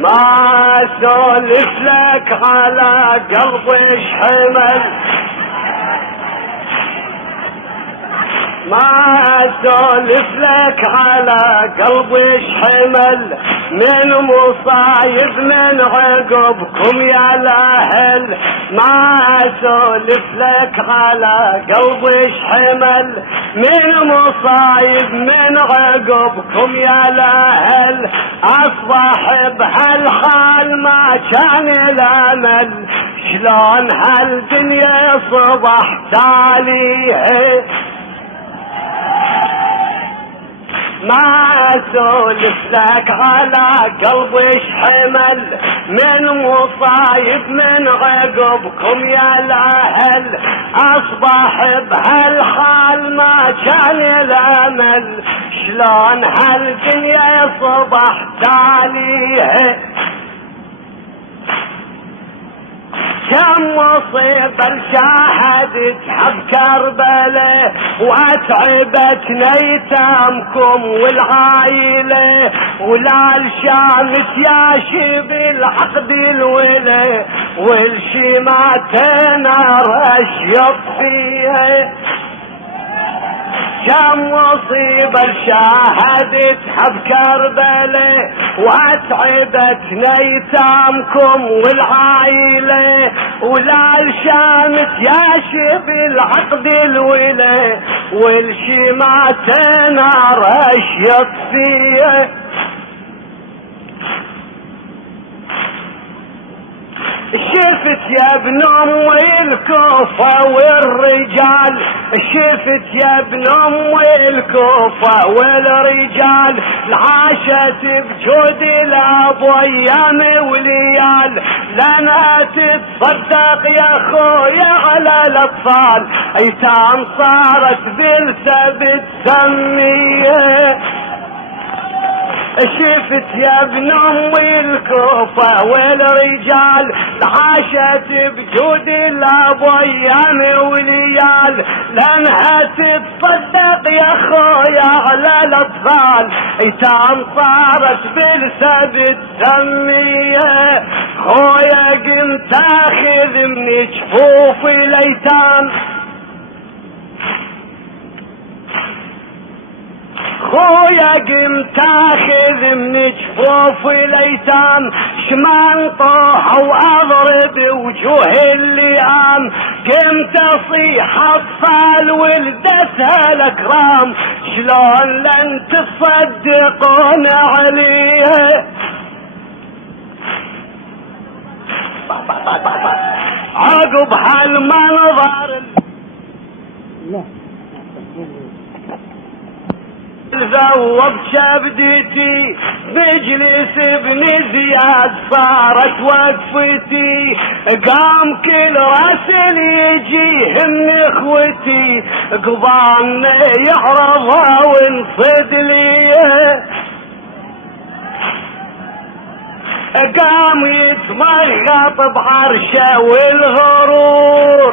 ما سولف لك على قلبي حمل، ما سولف لك على قلبي حمل، من مصايب من عقبكم يا الاهل. ما سولف لك على قلبي حمل، من مصايب من عقبكم يا الاهل. اصبح بهالحال ما كان الامل، شلون هالدنيا صبح تاليه. ما اسولف لك على قلبي حمل، من مصايب من عقبكم يا الاهل. اصبح بهالحال ما كان الامل، شلون هالدنيا صبح تاليه. كم مصيبة شاهدت بكربلة، واتعبت نيتامكم والعائلة، ولا الشامت يا شبي العقد الوله، والشماتين رشيط فيها. كم مصيبة شاهدتها بكربلة، واتعبت نيتامكم والعائلة، ولا الشامت يا شبي العقد الوله، والشماتين رشيط فيه. شفت يا ابن امي الكوفة والرجال، شفت يا ابن امي الكوفة والرجال، العاشت بجود الابو ايام وليال. لنا تتصدق يا خويا على الاطفال، ايتام صارت بالثبت سميه. شفت يا ابن امي الكوفة والرجال، عاشت بجود الابو ايام وليال. لانها تتصدق يا خويا على الاطفال، ايتام صارت بالسبت سميه. خويا قمت اخذ من جفوف الايتام، خويا قمت اخذ من جفوف الايتام، شمال طوح واضرب وجوه اللئام. قمت اصيح اطفال ولدتها الاكرام، شلون لن تصدقون عليها. عقب هالمنظر ذوب شبدتي، مجلس ابن زياد صارت وقفتي. قام كل راسل يجيه من اخوتي، قضامنا يعرضها وانصد ليه. قام يتمغط بعرشه والغرور،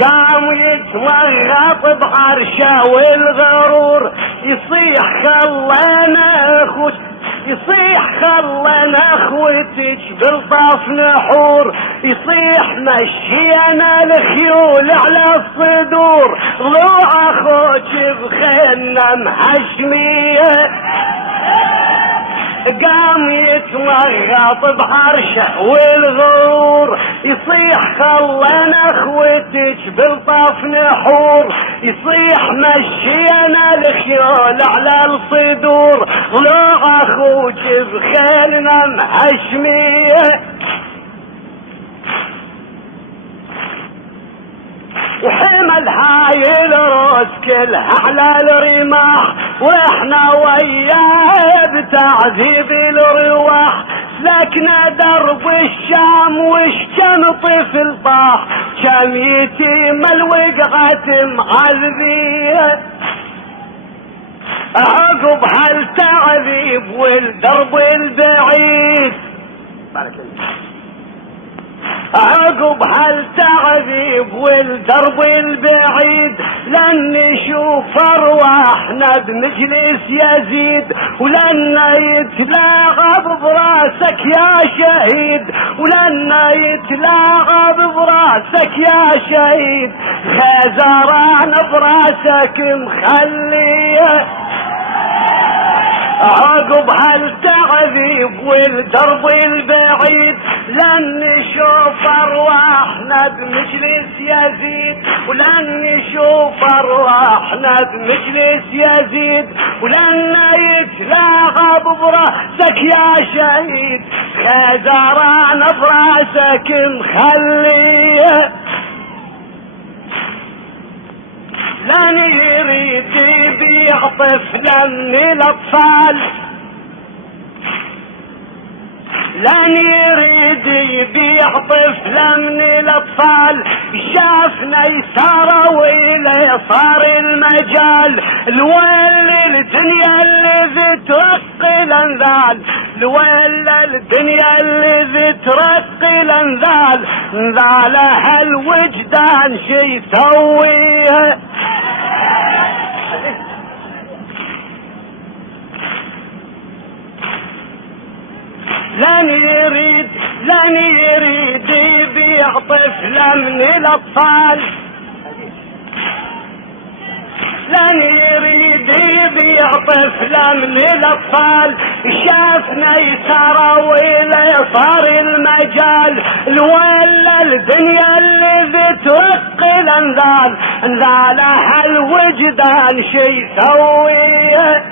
قام يتمغط بعرشه والغرور. يصيح خلنا اخوت، يصيح خلنا اخوتك بالطاف نحور. يصيح مشينا الخيول على الصدور، ضلوع اخوك بخيلنا محشميه. قام يتمغط بعرشه والغرور. يصيح خلنا اخوتك بالطاف نحور. يصيح مشينا الخيول على الصدور، ضلوع اخوك بخيلنا محشميه. وحمل هاي الروس كلها على الرماح، واحنا وياه بتعذيب الرواح. سلكنا درب الشام وشكم طفل طاح، كم يتيم الوقعة معذبيه. عقب هالتعذيب والدرب البعيد، بارك الله. عقب هالتعذيب والدرب البعيد، لن نشوف ارواحنا بمجلس يزيد، ولن يتلاغى بضرب براسك يا شهيد، ولنا يتلاعب براسك يا شهيد، خزران براسك مخليه. عقب هالتعذيب والدرب البعيد لن نشوف ارواحنا بمجلس يزيد، ولن نشوف ارواحنا بمجلس يزيد، ولن يتلاعب براسك يا شهيد، خزران براسك مخليه. لن يريد يبيع طفلا من الاطفال، لن يريد يبيع طفلا من الاطفال، شافنا يسار وإليه صار المجال، الويل الدنيا اللي ترقي الانذال، الويل الدنيا اللي ترقي الانذال، انذالها الوجدان شي يسويه. لن يريد يبيع طفلا من الاطفال، لن يريد يبيع طفلا من الاطفال، شافنا يسار وإليه صار المجال، الويل الدنيا اللي ترقي الانذال، انذالها الوجدان شي يسويه.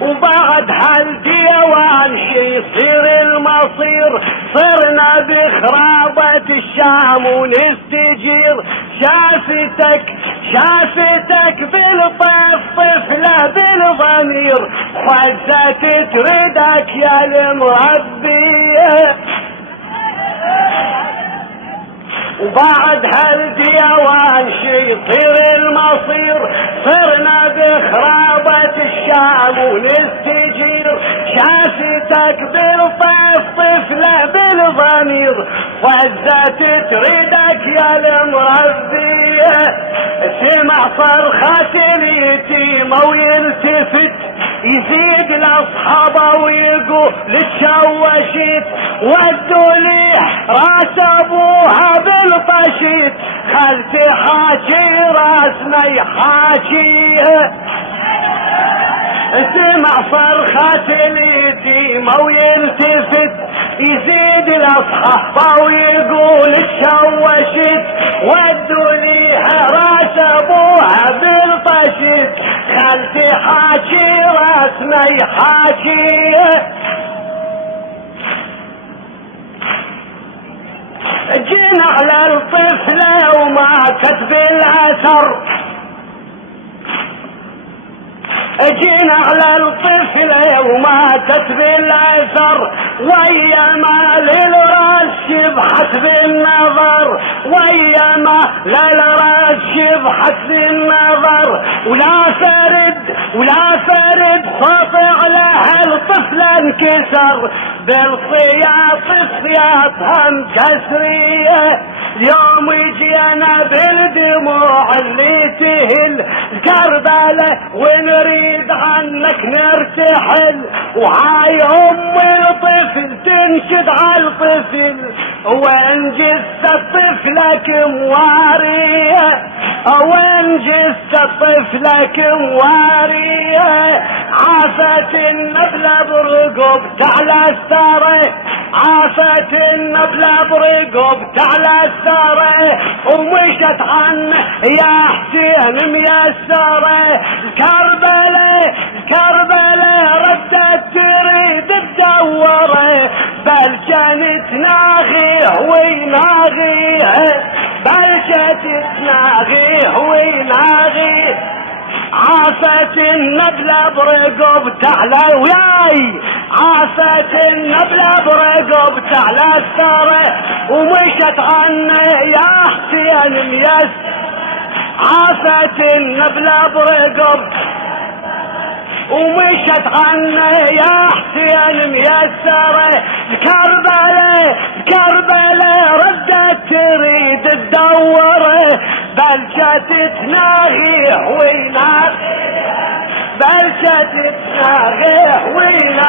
وبعد هالديوان شي يصير المصير، صرنا بخرابة الشام ونستجير، شافتك بالطيف طفلة بالضمير، حزت تردك يا المربية. وبعد هالديوان شي يصير المصير، صرنا بخرابة الشام ونستجير، شافتك بالطيف طفلة بالضمير، وزت تريدك يا المربية. سمع صرخة اليتيم ويلتفت، يزيد الاصحاب ويقول تشوشت، ودوا لي راس ابوها بالطشيت، خلتي حاجي راس ما يحاجيه. سمع صرخة اليتيم ويلتفت، يزيد الاصحاب ويقول تشوشت، ودوا ليها راس ابوها بالطشيت، خلتي حاجي راس ما يحاجيه. جينا على الطفلة وما كتب الاثر، جينا على الطفلة وما كتب الاثر، وياما للراس شبحت بالنظر، وياما للراس شبحت بالنظر، ولا فرد سطع لها الطفلة انكسر، بالصياطها مكسرية. اليوم يجينا بالدموع اللي تهل كربلة، ونريد عنك نرتحل، وهاي ام الطفل تنشد على الطفل، وين جثة طفلك موارية، وين جثة طفلك موارية. عافت النبلة برقبت على الثرى، عافت النبلة برقبت على الثرى، ومشت عنه يا حسين ميسرة. الكربلة ردت تريد تدوره، بل كانت تناغيه ويناغيه، بل كانت تناغيه ويناغيه. عافت النبلة برقبت على وياي، عافت النبلة برقبت على الثرى، ومشت عنه يا حسين ميسر. عافت النبلة برقبت ومشت عنه يا حسين ميسرة. الكربلة ردت تريد تدوره، بلشت تناغيه ويناغيه، بلشت تناغيه إلا